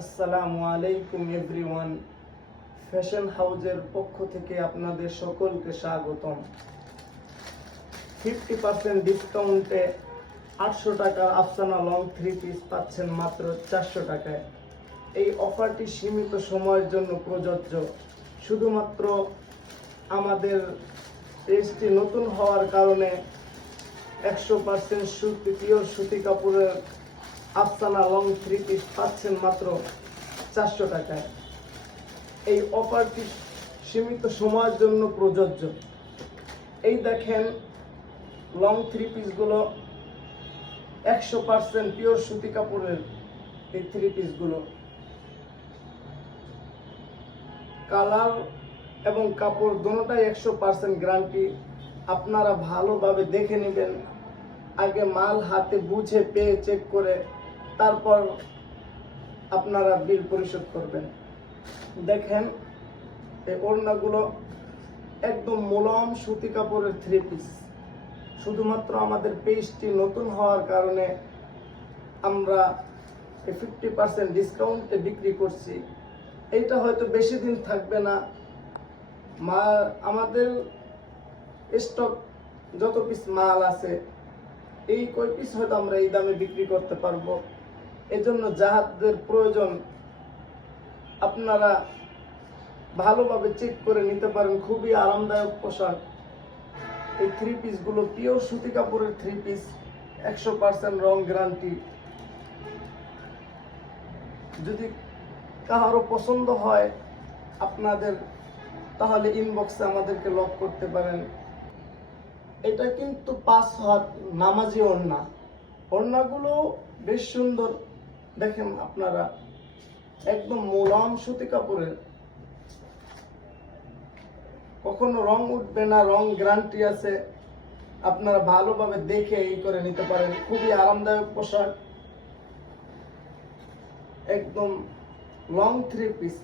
আসসালামু আলাইকুম everyone. Fashion হাউজের পক্ষ থেকে আপনাদের সকলকে স্বাগতম। 50% ডিসকাউন্টে 800 টাকার আফসানা লং 3 পিস পাচ্ছেন মাত্র 400 টাকায়। এই অফারটি সীমিত সময়ের জন্য প্রযোজ্য। শুধুমাত্র আমাদের পেজটি নতুন হওয়ার কারণে 100% সুতি, পিওর সুতি কাপড়ের আফসানা লং 3 পিস পাচ্ছেন মাত্র 400 টাকায়। এই অফারটি সীমিত সময়ের জন্য প্রযোজ্য। এই দেখেন লং 3 পিসগুলো 100% পিওর সুতি কাপড়ের। এই 3 পিসগুলো কালার এবং কাপড় দুটোটাই 100% গ্যারান্টি। আপনারা ভালোভাবে দেখে নেবেন, আগে মাল হাতে বুঝে পেয়ে চেক করে তারপর আপনারা বিল পরিশোধ করবেন। দেখেন এই ওড়নাগুলো একদম মোলায়েম সুতি কাপড়ের 3 পিস। শুধুমাত্র আমাদের পেজটি নতুন হওয়ার কারণে আমরা 50% ডিসকাউন্টে বিক্রি করছি। এইটা হয়তো বেশি দিন থাকবে না। আমাদের স্টক যত পিস মাল আছে এই কয় পিস হয়তো আমরা এই দামে বিক্রি করতে পারবো। এজন্য যাদের প্রয়োজন আপনারা ভালোভাবে চেক করে নিতে পারেন। খুবই আরামদায়ক পোশাক। এই 3 পিসগুলো পিওর সুতি কাপড়ের 3 পিস, 100% রং গ্যারান্টি। যদি কারো পছন্দ হয় আপনাদের, তাহলে ইনবক্সে আমাদেরকে লক করতে পারেন। এটা কিন্তু 5 হাত নামাজি ওড়না। ওড়নাগুলো বেশ সুন্দর। দেখেন আপনারা একদম মোলায়েম সুতি কাপড়ের, কখনো রং উঠবে না, রং গ্যারান্টি আছে। আপনারা ভালোভাবে দেখে এই করে নিতে পারেন। খুবই আরামদায়ক পোশাক, একদম লং 3 পিস।